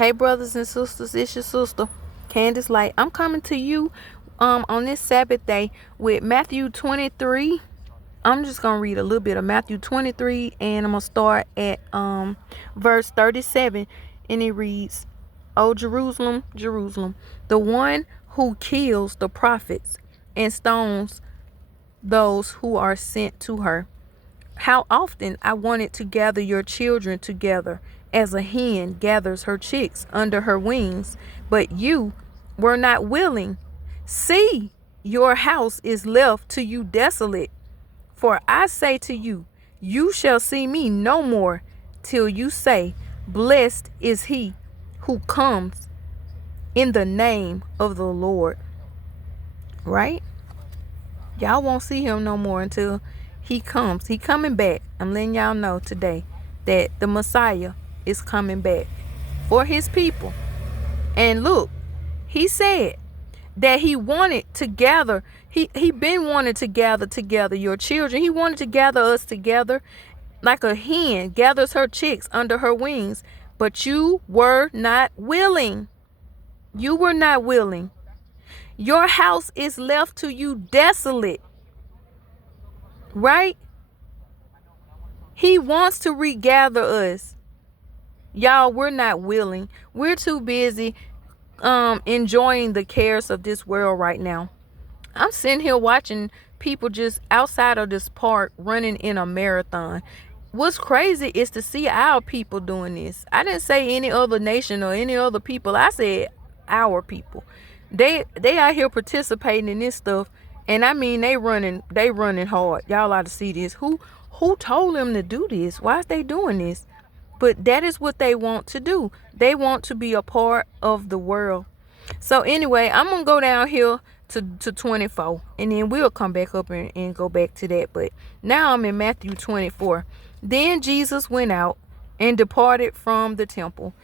Hey brothers and sisters, it's your sister Candace Light. I'm coming to you on this Sabbath day with Matthew 23. I'm just gonna read a little bit of Matthew 23 and I'm gonna start at verse 37, and it reads, "O Jerusalem, Jerusalem, the one who kills the prophets and stones those who are sent to her. How often I wanted to gather your children together as a hen gathers her chicks under her wings, but you were not willing. See, your house is left to you desolate. For I say to you, you shall see me no more till you say, Blessed is he who comes in the name of the Lord." Right? Y'all won't see him no more until he comes. He coming back. I'm letting y'all know today that the Messiah is coming back for his people. And look, he said that he wanted to gather. He been wanting to gather together your children. He wanted to gather us together like a hen gathers her chicks under her wings. But you were not willing. You were not willing. Your house is left to you desolate. Right? He wants to regather us. Y'all, we're not willing. We're too busy enjoying the cares of this world right now. I'm sitting here watching people just outside of this park running in a marathon. What's crazy is to see our people doing this. I didn't say any other nation or any other people. I said our people. They out here participating in this stuff, and I mean they running hard. Y'all ought to see this. Who told them to do this? Why is they doing this? But that is what they want to do. They want to be a part of the world. So anyway, I'm gonna go down here to 24, and then we'll come back up and go back to that. But now I'm in Matthew 24. Then Jesus went out and departed from the temple,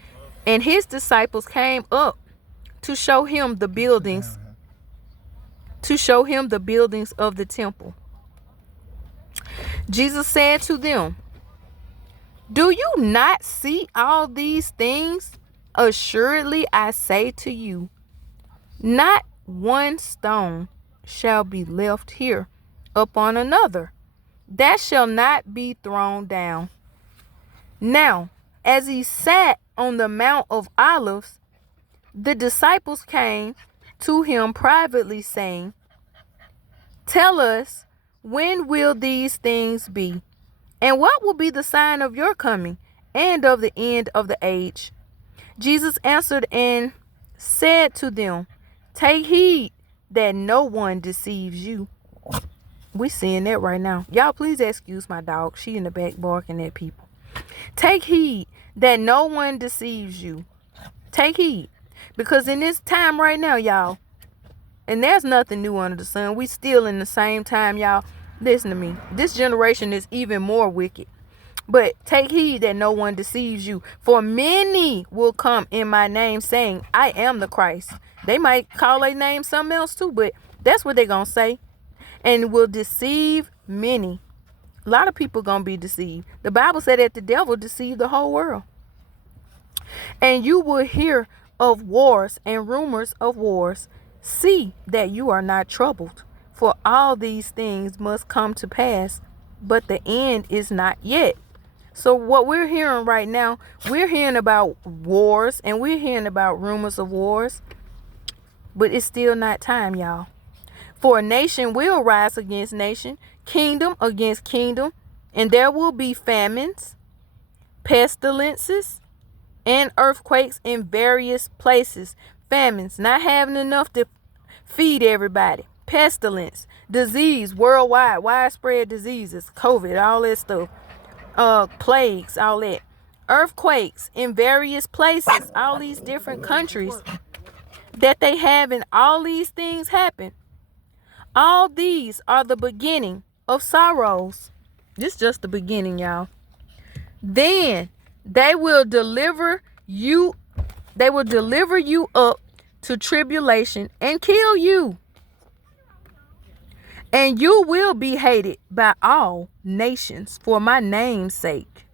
and his disciples came up to show him the buildings of the temple. Jesus said to them, "Do you not see all these things? Assuredly I say to you, not one stone shall be left here upon another that shall not be thrown down." Now, as he sat on the Mount of Olives, the disciples came to him privately, saying, "Tell us, when will these things be? And what will be the sign of your coming and of the end of the age?" Jesus answered and said to them, "Take heed that no one deceives you." We seeing that right now. Y'all, please excuse my dog. She in the back barking at people. Take heed that no one deceives you. Take heed. Because in this time right now, y'all, and there's nothing new under the sun. We still in the same time, y'all. Listen to me. This generation is even more wicked. But take heed that no one deceives you. For many will come in my name saying, I am the Christ. They might call their name something else too, but that's what they're going to say. And will deceive many. A lot of people going to be deceived. The Bible said that the devil deceived the whole world. And you will hear of wars and rumors of wars. See that you are not troubled. For all these things must come to pass, but the end is not yet. So what we're hearing right now, we're hearing about wars and we're hearing about rumors of wars, but it's still not time, y'all. For a nation will rise against nation, kingdom against kingdom, and there will be famines, pestilences, and earthquakes in various places. Famines, not having enough to feed everybody. Pestilence, disease worldwide, widespread diseases, COVID, all that stuff. Plagues, all that. Earthquakes in various places, all these different countries that they have, and all these things happen. All these are the beginning of sorrows. This is just the beginning, y'all. Then they will deliver you up to tribulation and kill you. And you will be hated by all nations for my name's sake.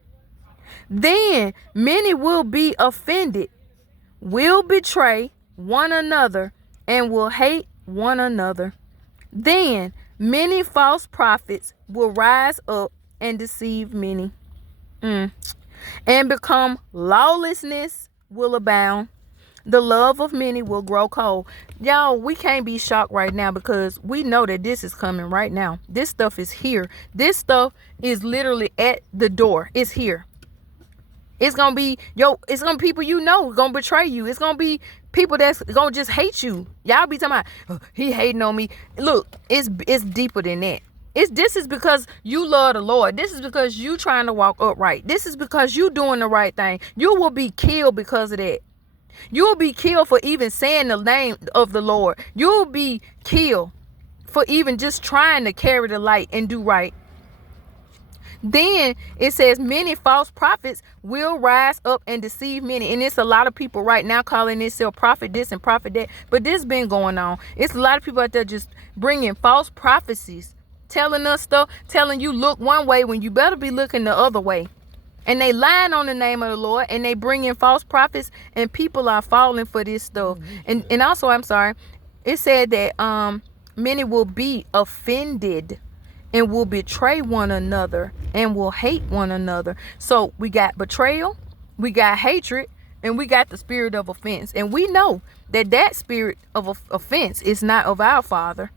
Then many will be offended will betray one another and will hate one another. Then many false prophets will rise up and deceive many. And become lawlessness will abound. The love of many will grow cold. Y'all, we can't be shocked right now because we know that this is coming right now. This stuff is here. This stuff is literally at the door. It's here. It's gonna be it's gonna be people gonna betray you. It's gonna be people that's gonna just hate you. Y'all be talking about, oh, he hating on me. Look, it's deeper than that. This is because you love the Lord. This is because you trying to walk upright. This is because you doing the right thing. You will be killed because of that. You will be killed for even saying the name of the Lord. You will be killed for even just trying to carry the light and do right. Then it says many false prophets will rise up and deceive many. And it's a lot of people right now calling themselves prophet this and prophet that. But this been going on. It's a lot of people out there just bringing false prophecies, telling us stuff, telling you look one way when you better be looking the other way. And they lying on the name of the Lord, and they bring in false prophets, and people are falling for this stuff. And also, I'm sorry, it said that many will be offended and will betray one another and will hate one another. So we got betrayal, we got hatred, and we got the spirit of offense. And we know that spirit of offense is not of our Father.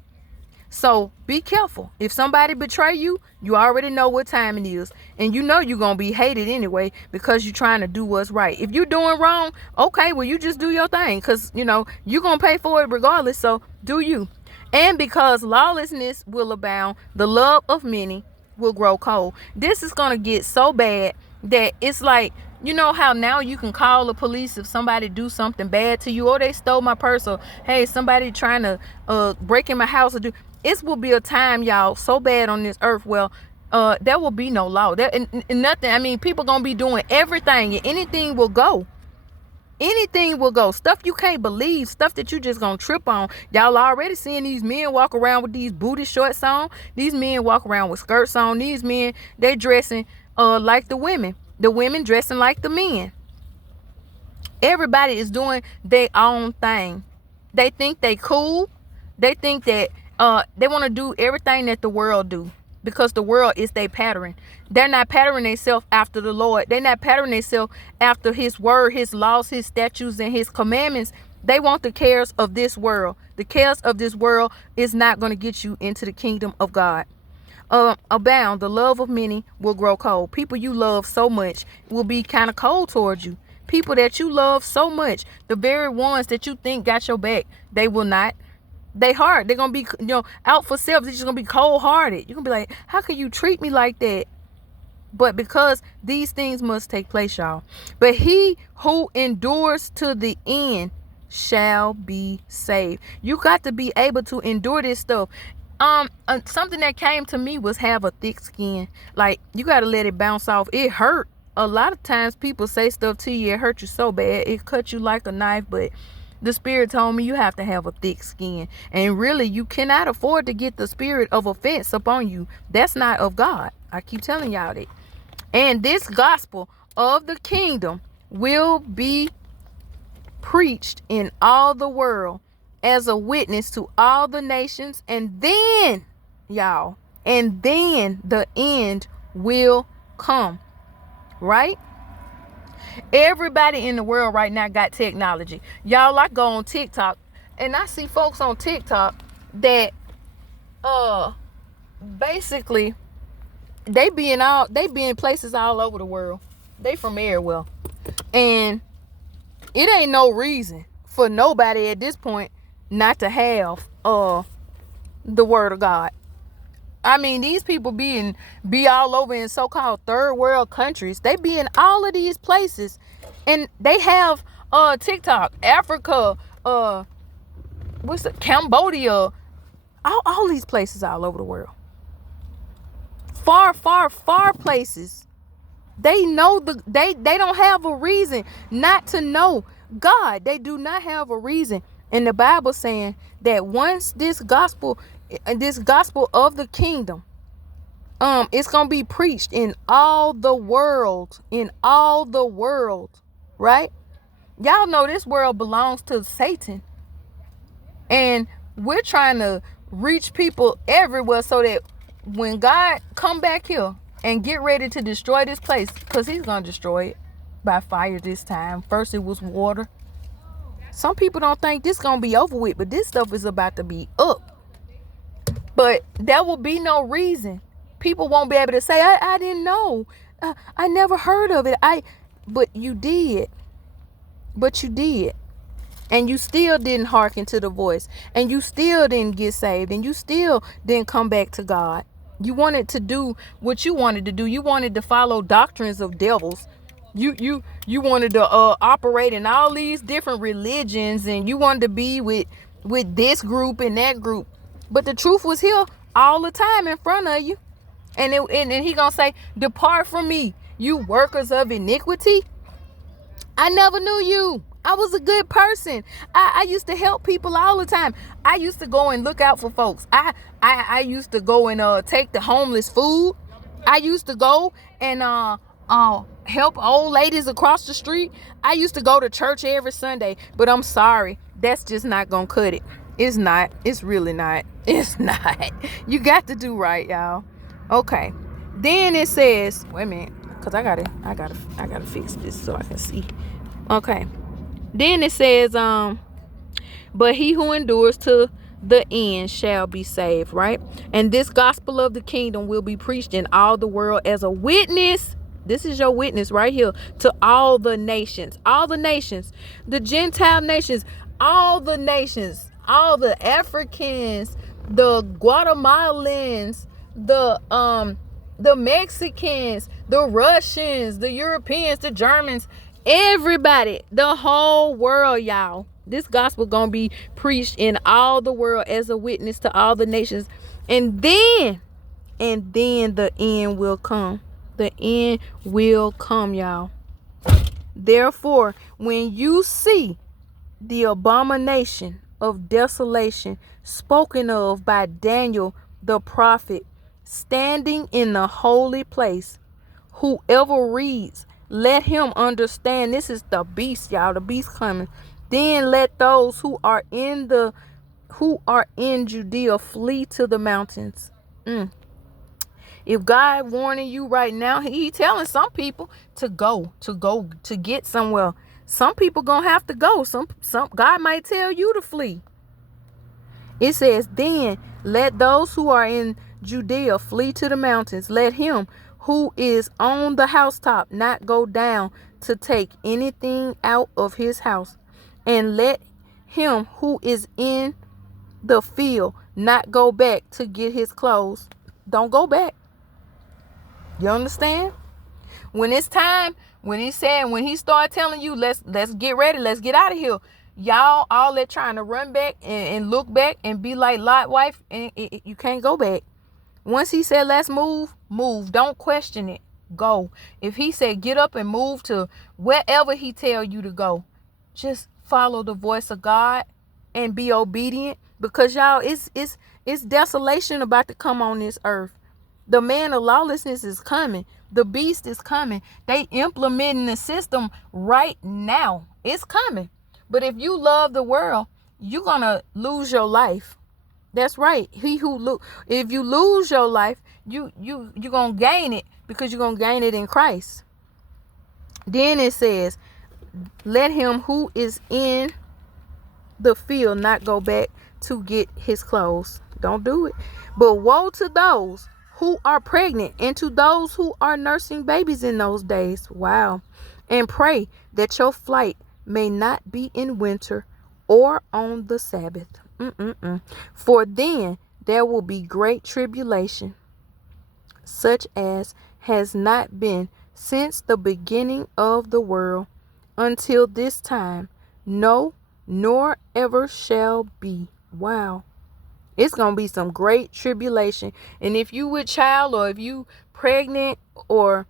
So be careful. If somebody betray you, you already know what time it is. And you know you're going to be hated anyway because you're trying to do what's right. If you're doing wrong, okay, well, you just do your thing because, you're going to pay for it regardless. So do you. And because lawlessness will abound, the love of many will grow cold. This is going to get so bad that it's like, you know how now you can call the police if somebody do something bad to you, or they stole my purse, or hey, somebody trying to break in my house, or it will be a time, y'all, so bad on this earth. Well, there will be no law. And nothing. I mean, people gonna be doing everything, and anything will go. Anything will go. Stuff you can't believe. Stuff that you just gonna trip on. Y'all already seeing these men walk around with these booty shorts on. These men walk around with skirts on. These men, they dressing like the women. The women dressing like the men. Everybody is doing their own thing. They think they cool. They think that they want to do everything that the world do because the world is their pattern. They're not patterning themselves after the Lord. They're not patterning themselves after his word, his laws, his statutes, and his commandments. They want the cares of this world. The cares of this world is not going to get you into the kingdom of God. Abound, the love of many will grow cold. People you love so much will be kind of cold towards you. People that you love so much, the very ones that you think got your back, they will not. They hard. They're going to be, out for self. They're just going to be cold hearted. You're going to be like, how can you treat me like that? But because these things must take place, y'all. But he who endures to the end shall be saved. You got to be able to endure this stuff. Something that came to me was have a thick skin. Like, you got to let it bounce off. It hurt. A lot of times people say stuff to you, it hurt you so bad, it cut you like a knife, but the Spirit told me you have to have a thick skin. And really, you cannot afford to get the spirit of offense upon you. That's not of God. I keep telling y'all that. And this gospel of the kingdom will be preached in all the world as a witness to all the nations. And then, y'all, the end will come. Right? Everybody in the world right now got technology. Y'all, I go on TikTok and I see folks on TikTok that basically they be in places all over the world. They from everywhere. And it ain't no reason for nobody at this point not to have the word of God. I mean, these people be all over in so-called third world countries. They be in all of these places, and they have TikTok, Africa, Cambodia, all these places all over the world. Far places. They know they don't have a reason not to know God. They do not have a reason. And the Bible saying that once this gospel of the kingdom, it's gonna be preached in all the world, right? Y'all know this world belongs to Satan. And we're trying to reach people everywhere so that when God come back here and get ready to destroy this place, because he's going to destroy it by fire this time. First it was water. Some people don't think this going to be over with, but this stuff is about to be up. But there will be no reason. People won't be able to say, I didn't know. I never heard of it. But you did. But you did. And you still didn't hearken to the voice. And you still didn't get saved. And you still didn't come back to God. You wanted to do what you wanted to do. You wanted to follow doctrines of devils. You wanted to operate in all these different religions. And you wanted to be with this group and that group. But the truth was here all the time in front of you. And he gonna say, depart from me, you workers of iniquity. I never knew you. I was a good person. I used to help people all the time. I used to go and look out for folks. I used to go and take the homeless food. I used to go and help old ladies across the street. I used to go to church every Sunday. But I'm sorry, that's just not gonna cut it. It's not. It's really not. It's not. You got to do right, y'all. Okay. Then it says, wait a minute, because I gotta fix this so I can see. Okay. Then it says, but he who endures to the end shall be saved, right? And this gospel of the kingdom will be preached in all the world as a witness. This is your witness right here to all the nations, the Gentile nations, all the nations, all the Africans, the Guatemalans, the Mexicans, the Russians, the Europeans, the Germans, everybody, the whole world, y'all. This gospel gonna be preached in all the world as a witness to all the nations. And then the end will come. The end will come, y'all. Therefore, when you see the abomination of desolation spoken of by Daniel the prophet standing in the holy place, whoever reads, let him understand. This is the beast, y'all. The beast coming. Then let those who are in Judea flee to the mountains. If God warning you right now, he telling some people to go to get somewhere. Some people gonna have to go. Some God might tell you to flee. It says, then let those who are in Judea flee to the mountains. Let him who is on the housetop not go down to take anything out of his house. And let him who is in the field not go back to get his clothes. Don't go back. You understand? When it's time, when he started telling you, let's get ready, let's get out of here. Y'all all that trying to run back and look back and be like Lot's wife, and you can't go back. Once he said, let's move. Don't question it. Go. If he said, get up and move to wherever he tell you to go, just follow the voice of God and be obedient, because y'all, it's desolation about to come on this earth. The man of lawlessness is coming. The beast is coming. They implementing the system right now. It's coming. But if you love the world, you're going to lose your life. That's right. If you lose your life, you're going to gain it, because you're going to gain it in Christ. Then it says, let him who is in the field not go back to get his clothes. Don't do it. But woe to those who are pregnant and to those who are nursing babies in those days. Wow. And pray that your flight may not be in winter or on the Sabbath. For then there will be great tribulation, such as has not been since the beginning of the world until this time, no, nor ever shall be. Wow. It's going to be some great tribulation. And if you with child, or if you pregnant or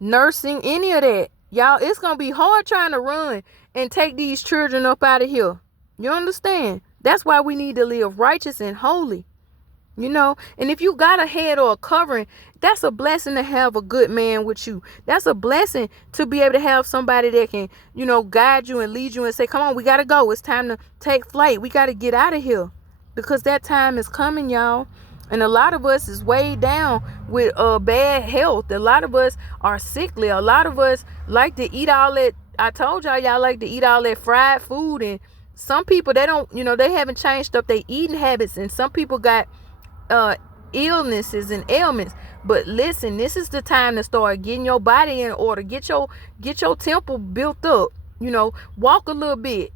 nursing, any of that, y'all, it's going to be hard trying to run and take these children up out of here. You understand? That's why we need to live righteous and holy. And if you got a head or a covering, that's a blessing to have a good man with you. That's a blessing to be able to have somebody that can, guide you and lead you and say, come on, we got to go. It's time to take flight. We got to get out of here, because that time is coming, y'all. And a lot of us is weighed down with bad health. A lot of us are sickly. A lot of us like to eat all that. I told y'all like to eat all that fried food. And some people, they don't, they haven't changed up their eating habits. And some people got illnesses and ailments. But listen, this is the time to start getting your body in order. Get your temple built up. Walk a little bit.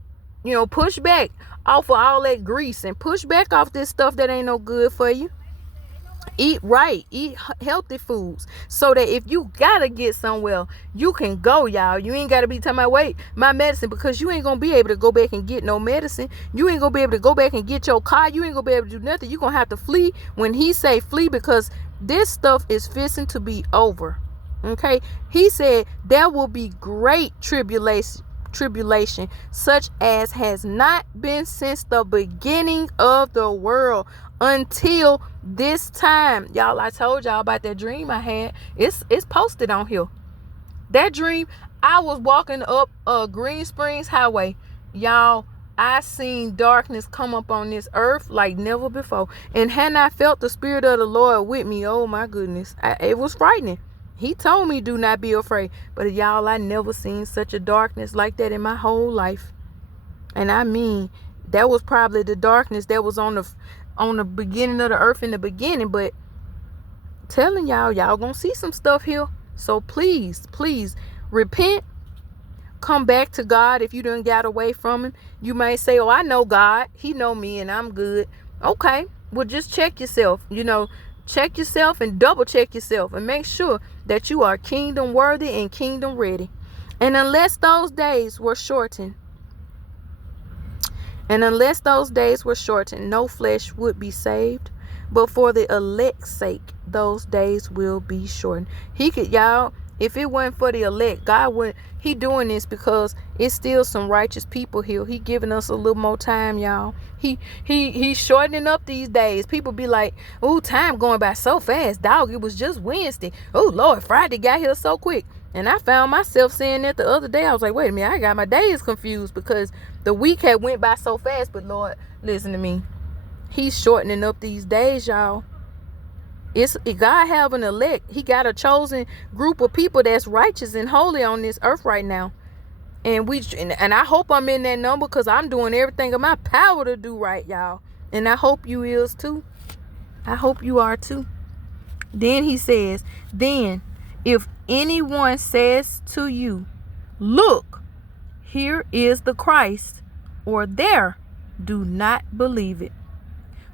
Push back off of all that grease and push back off this stuff that ain't no good for you. Eat right, eat healthy foods, so that if you gotta get somewhere, you can go, y'all. You ain't gotta be talking about, wait, my medicine, because you ain't gonna be able to go back and get no medicine. You ain't gonna be able to go back and get your car. You ain't gonna be able to do nothing. You gonna have to flee when he say flee, because this stuff is fixing to be over. Okay, he said there will be great tribulation such as has not been since the beginning of the world until this time. Y'all, I told y'all about that dream I had. It's posted on here. That dream, I was walking up Green Springs Highway. Y'all, I seen darkness come up on this earth like never before. And had I felt the Spirit of the Lord with me, oh my goodness, it was frightening. He told me, do not be afraid. But y'all, I never seen such a darkness like that in my whole life. And I mean, that was probably the darkness that was on the beginning of the earth in the beginning. But telling y'all gonna see some stuff here. So please repent. Come back to God if you done got away from him. You may say, oh, I know God. He know me and I'm good. Okay, well, just check yourself. Check yourself and double check yourself and make sure that you are kingdom worthy and kingdom ready. And unless those days were shortened, no flesh would be saved. But for the elect's sake, those days will be shortened. If it wasn't for the elect, God wouldn't. He doing this because it's still some righteous people here. He giving us a little more time, y'all. He's shortening up these days. People be like, oh, time going by so fast, dog. It was just Wednesday. Oh, Lord, Friday got here so quick. And I found myself saying that the other day. I was like, wait a minute, I got my days confused because the week had went by so fast. But Lord, listen to me. He's shortening up these days, y'all. God have an elect. He got a chosen group of people that's righteous and holy on this earth right now. And I hope I'm in that number, because I'm doing everything in my power to do right, y'all. And I hope you is too. I hope you are too. Then he says, then if anyone says to you, look, here is the Christ, or there, do not believe it.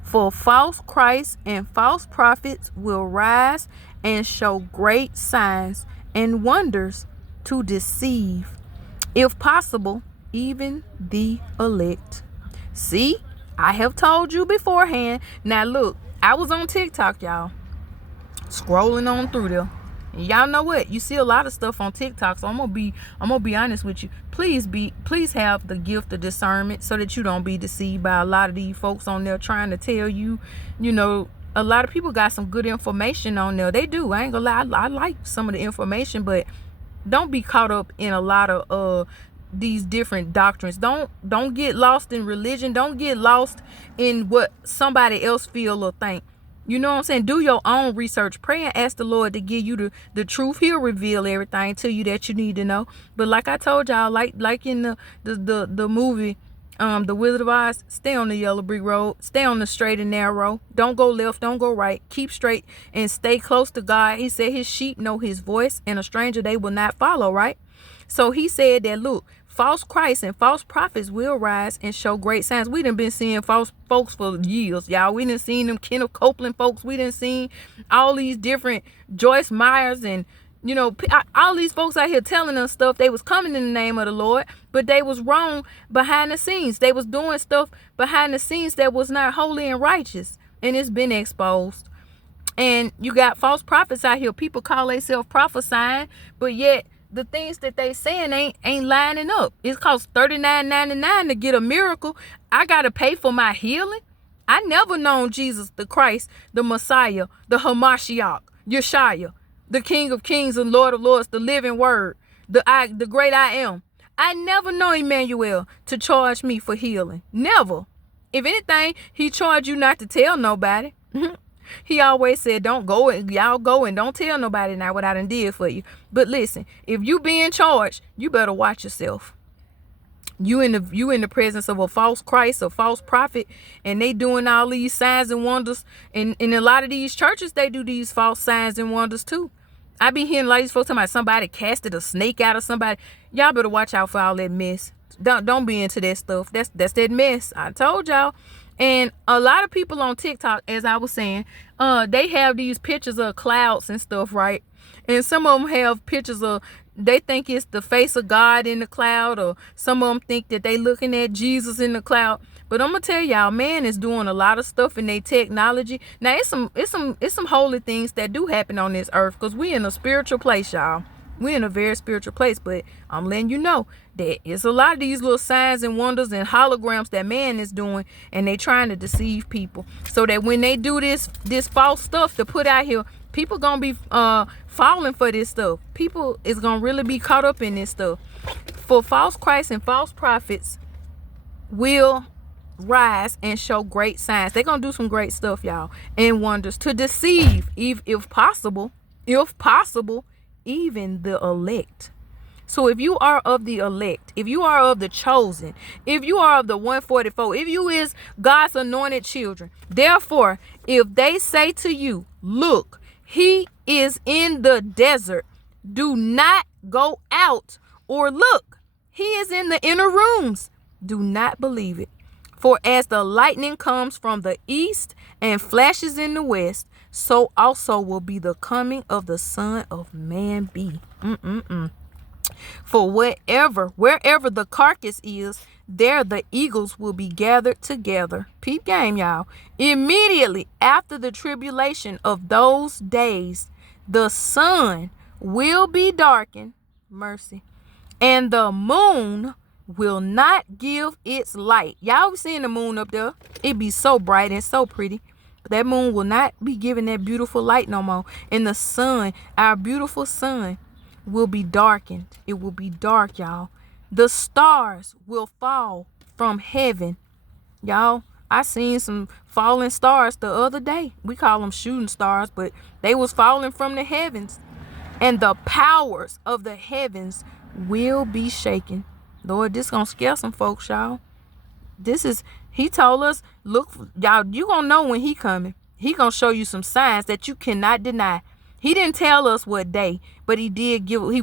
For false Christs and false prophets will rise and show great signs and wonders to deceive, if possible, even the elect. See, I have told you beforehand. Now look, I was on TikTok, y'all, scrolling on through there. And y'all know what? You see a lot of stuff on TikTok, so I'm gonna be honest with you. Please have the gift of discernment so that you don't be deceived by a lot of these folks on there trying to tell you, a lot of people got some good information on there. They do. I ain't gonna lie. I like some of the information, but don't be caught up in a lot of these different doctrines. Don't get lost in religion. Don't get lost in what somebody else feel or think. You know what I'm saying? Do your own research. Pray and ask the Lord to give you the truth. He'll reveal everything to you that you need to know. But like I told y'all, like in the movie, The Wizard of Oz, stay on the yellow brick road. Stay on the straight and narrow. Don't go left. Don't go right. Keep straight and stay close to God. He said his sheep know his voice, and a stranger they will not follow, right? So he said that, look, false Christs and false prophets will rise and show great signs. We done been seeing false folks for years, y'all. We done seen them Kenneth Copeland folks. We done seen all these different Joyce Myers and, all these folks out here telling us stuff. They was coming in the name of the Lord, but they was wrong behind the scenes. They was doing stuff behind the scenes that was not holy and righteous. And it's been exposed. And you got false prophets out here. People call themselves prophesying, but yet the things that they saying ain't lining up. It costs $39.99 to get a miracle. I gotta pay for my healing. I never known Jesus, the Christ, the Messiah, the Hamashiach, Yeshua, the King of Kings and Lord of Lords, the living word, the great I am. I never know Emmanuel to charge me for healing. Never. If anything, he charged you not to tell nobody. He always said, don't go and y'all go and don't tell nobody now what I done did for you. But listen, if you being charged, you better watch yourself. You in the presence of a false Christ, a false prophet, and they doing all these signs and wonders. And in a lot of these churches, they do these false signs and wonders too. I be hearing like these folks talking about somebody casted a snake out of somebody. Y'all better watch out for all that mess. Don't be into that stuff. That's that mess. I told y'all. And a lot of people on TikTok, as I was saying, they have these pictures of clouds and stuff, right? And some of them have pictures of, they think it's the face of God in the cloud, or some of them think that they looking at Jesus in the cloud. But I'm gonna tell y'all, man is doing a lot of stuff in their technology. Now it's some holy things that do happen on this earth, because we in a spiritual place, y'all. We're in a very spiritual place, but I'm letting you know that it's a lot of these little signs and wonders and holograms that man is doing, and they trying to deceive people, so that when they do this false stuff to put out here, people gonna be falling for this stuff. People is gonna really be caught up in this stuff. For false Christ and false prophets will rise and show great signs. They're gonna do some great stuff, y'all, and wonders to deceive, if possible, even the elect. So if you are of the elect, if you are of the chosen, if you are of the 144, if you is God's anointed children, therefore, if they say to you, look, he is in the desert, do not go out, or look, he is in the inner rooms, do not believe it. For as the lightning comes from the east and flashes in the west, so also will be the coming of the Son of Man be. For wherever the carcass is, there the eagles will be gathered together. Peep game, y'all. Immediately after the tribulation of those days, the sun will be darkened, mercy, and the moon will not give its light. Y'all seeing the moon up there? It be so bright and so pretty. But that moon will not be giving that beautiful light no more. And the sun, our beautiful sun, will be darkened. It will be dark, y'all. The stars will fall from heaven. Y'all, I seen some falling stars the other day. We call them shooting stars, but they was falling from the heavens. And the powers of the heavens will be shaken. Lord, this gonna scare some folks, y'all. He told us, look, y'all, you gonna know when he coming. He gonna show you some signs that you cannot deny. He didn't tell us what day, but he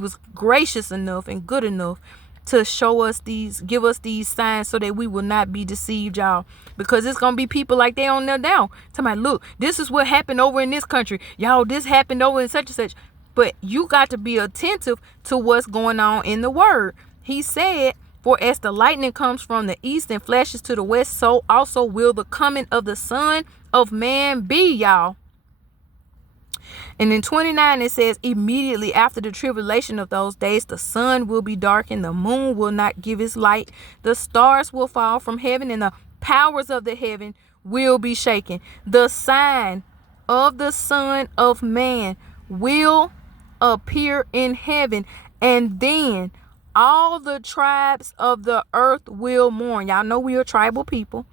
was gracious enough and good enough to give us these signs so that we will not be deceived, y'all. Because it's gonna be people like they on there now. Somebody, look, this is what happened over in this country. Y'all, this happened over in such and such. But you got to be attentive to what's going on in the word. He said, for as the lightning comes from the east and flashes to the west, so also will the coming of the Son of Man be, y'all. And in 29, it says, immediately after the tribulation of those days, the sun will be darkened, the moon will not give its light, the stars will fall from heaven, and the powers of the heaven will be shaken. The sign of the Son of Man will appear in heaven, and then all the tribes of the earth will mourn. Y'all know we are tribal people.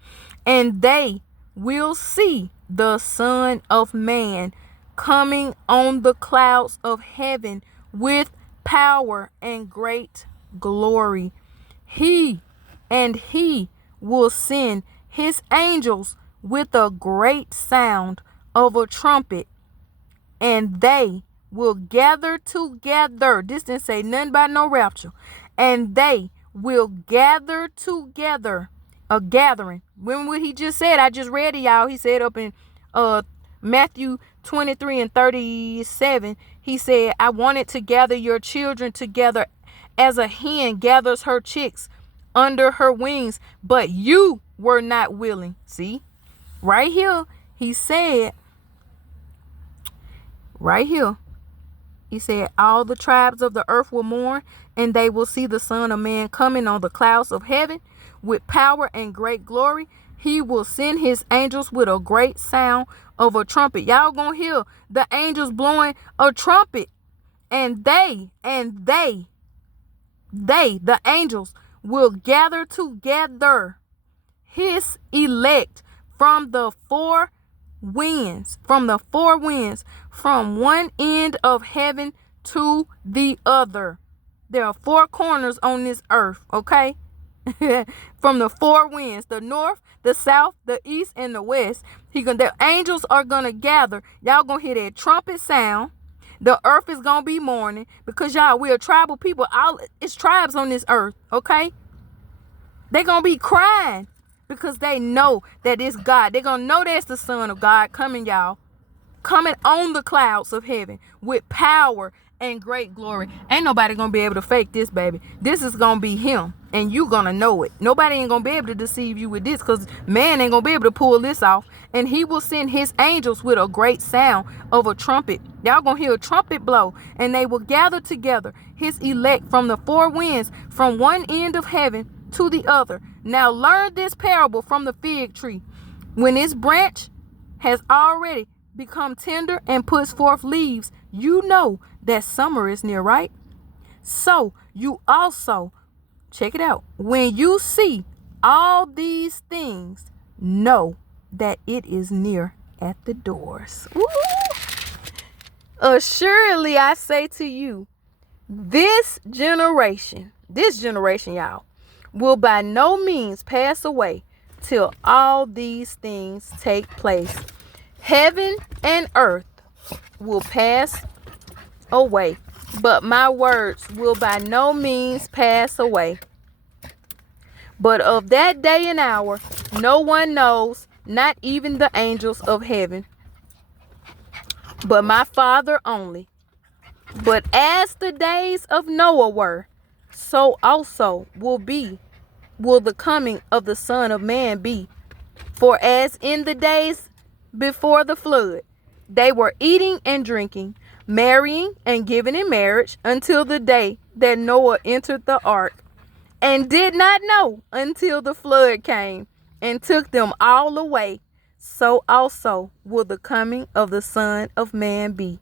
And they will see the Son of Man coming on the clouds of heaven with power and great glory. He will send his angels with a great sound of a trumpet, and they will gather together. This didn't say nothing about no rapture. And they will gather together. A gathering. Remember what he just said? I just read it, y'all. He said up in Matthew 23 and 37. He said, I wanted to gather your children together as a hen gathers her chicks under her wings, but you were not willing. See? Right here, he said, right here, he said, all the tribes of the earth will mourn, and they will see the Son of Man coming on the clouds of heaven with power and great glory. he will send his angels with a great sound of a trumpet. Y'all gonna hear the angels blowing a trumpet. And they, the angels, will gather together his elect from the four winds, from one end of heaven to the other. There are four corners on this earth, okay? From the four winds, the north, the south, the east, and the west. The angels are gonna gather. Y'all gonna hear that trumpet sound. The earth is gonna be mourning because y'all, we are tribal people. It's tribes on this earth, okay? They're gonna be crying because they know that it's God. They're gonna know that's the Son of God coming, y'all. Coming on the clouds of heaven with power and great glory. Ain't nobody gonna be able to fake this, baby. This is gonna be him, and you gonna know it. Nobody ain't gonna be able to deceive you with this, because man ain't gonna be able to pull this off. And he will send his angels with a great sound of a trumpet. Y'all gonna hear a trumpet blow, and they will gather together his elect from the four winds, from one end of heaven to the other. Now learn this parable from the fig tree. When its branch has already become tender and puts forth leaves, you know that summer is near, right? So you also, check it out, when you see all these things, know that it is near at the doors. Ooh. Assuredly I say to you, this generation, y'all, will by no means pass away till all these things take place. Heaven and earth will pass away, but my words will by no means pass away. But of that day and hour, no one knows, not even the angels of heaven, but my Father only. But as the days of Noah were, so also will the coming of the Son of Man be. For as in the days before the flood, they were eating and drinking, marrying and giving in marriage until the day that Noah entered the ark, and did not know until the flood came and took them all away, so also will the coming of the Son of Man be.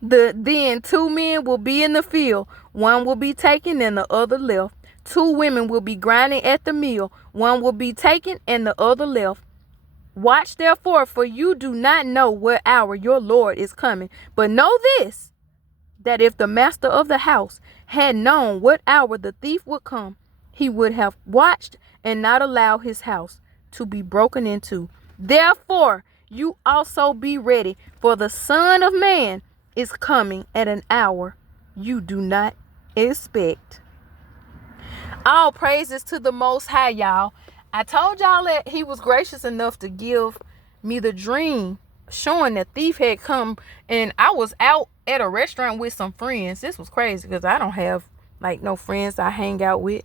Then two men will be in the field, one will be taken and the other left. Two women will be grinding at the mill, one will be taken and the other left. Watch therefore, for you do not know what hour your Lord is coming. But know this, that if the master of the house had known what hour the thief would come, he would have watched and not allow his house to be broken into. Therefore, you also be ready, for the Son of Man is coming at an hour you do not expect. All praises to the Most High, y'all. I told y'all that he was gracious enough to give me the dream showing that thief had come, and I was out at a restaurant with some friends. This was crazy because I don't have like no friends I hang out with,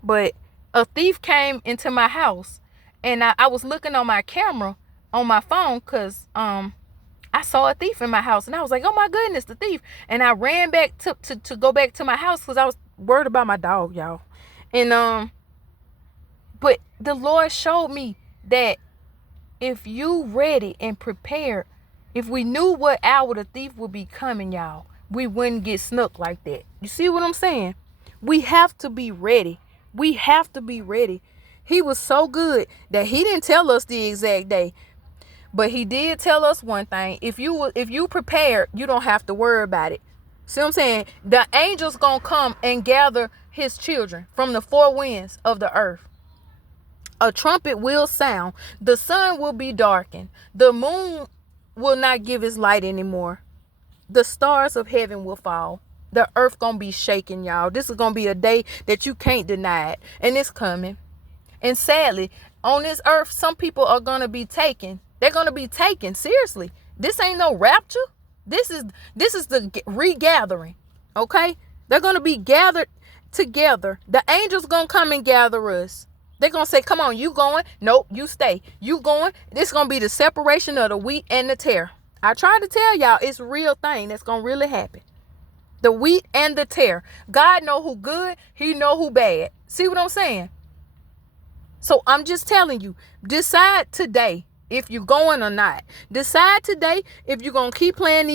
but a thief came into my house, and I was looking on my camera on my phone because I saw a thief in my house, and I was like, oh my goodness, the thief. And I ran back to go back to my house because I was worried about my dog, y'all. And but the Lord showed me that if you ready and prepared, if we knew what hour the thief would be coming, y'all, we wouldn't get snook like that. You see what I'm saying? We have to be ready. We have to be ready. He was so good that he didn't tell us the exact day, but he did tell us one thing. If you prepared, you don't have to worry about it. See what I'm saying? The angels gonna come and gather his children from the four winds of the earth. A trumpet will sound. The sun will be darkened. The moon will not give its light anymore. The stars of heaven will fall. The earth gonna be shaking, y'all. This is gonna be a day that you can't deny it. And it's coming. And sadly, on this earth, some people are gonna be taken. They're gonna be taken. Seriously. This ain't no rapture. This is the regathering. Okay? They're gonna be gathered together. The angels gonna come and gather us. They're going to say, come on, you going? Nope, you stay. You going? This is going to be the separation of the wheat and the tare. I tried to tell y'all it's a real thing that's going to really happen. The wheat and the tare. God know who good. He know who bad. See what I'm saying? So I'm just telling you, decide today if you're going or not. Decide today if you're gonna keep playing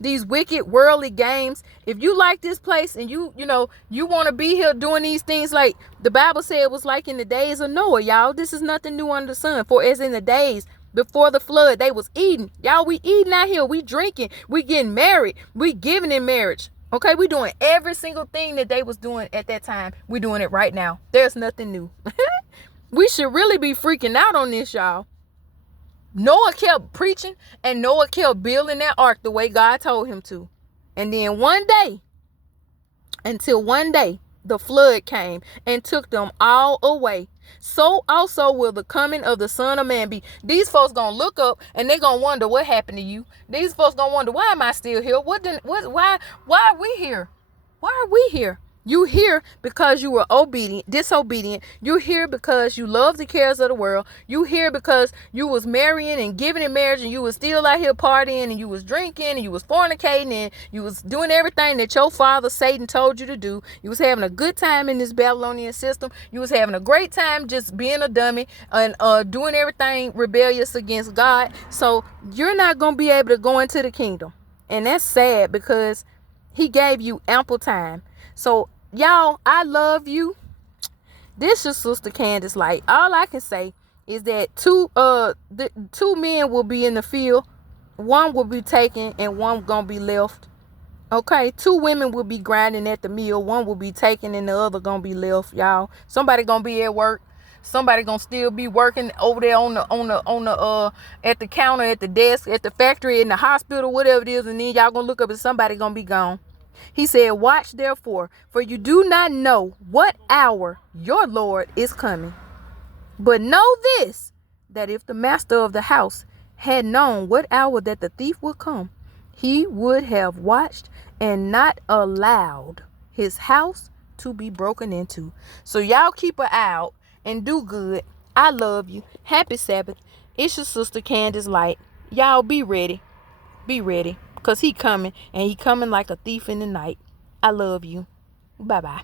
these wicked worldly games. If you like this place and you want to be here doing these things, like the Bible said it was like in the days of Noah, y'all. This is nothing new under the sun. For as in the days before the flood, they was eating. Y'all, we eating out here. We drinking. We getting married. We giving in marriage. Okay, we doing every single thing that they was doing at that time. We doing it right now. There's nothing new. We should really be freaking out on this, y'all. Noah kept preaching and Noah kept building that ark the way God told him to. And then one day, the flood came and took them all away. So also will the coming of the Son of Man be. These folks gonna look up and they gonna wonder what happened to you. These folks gonna wonder, why am I still here? Why are we here? Why are we here? You here because you were disobedient. You here because you love the cares of the world. You here because you was marrying and giving in marriage, and you was still out here partying, and you was drinking, and you was fornicating, and you was doing everything that your father Satan told you to do. You was having a good time in this Babylonian system. You was having a great time just being a dummy and doing everything rebellious against God. So you're not gonna be able to go into the kingdom, and that's sad because He gave you ample time. So, y'all, I love you. This is Sister Candace Light. All I can say is that two men will be in the field. One will be taken and one gonna be left. Okay, 2 women will be grinding at the mill. One will be taken and the other gonna be left, y'all. Somebody gonna be at work. Somebody gonna still be working over there on the at the counter, at the desk, at the factory, in the hospital, whatever it is, and then y'all gonna look up and somebody gonna be gone. He said, watch therefore, for you do not know what hour your Lord is coming. But know this, that if the master of the house had known what hour that the thief would come, he would have watched and not allowed his house to be broken into. So y'all keep an eye out and do good. I love you. Happy Sabbath. It's your Sister Candace Light. Y'all be ready. Be ready. Because he coming, and he coming like a thief in the night. I love you. Bye-bye.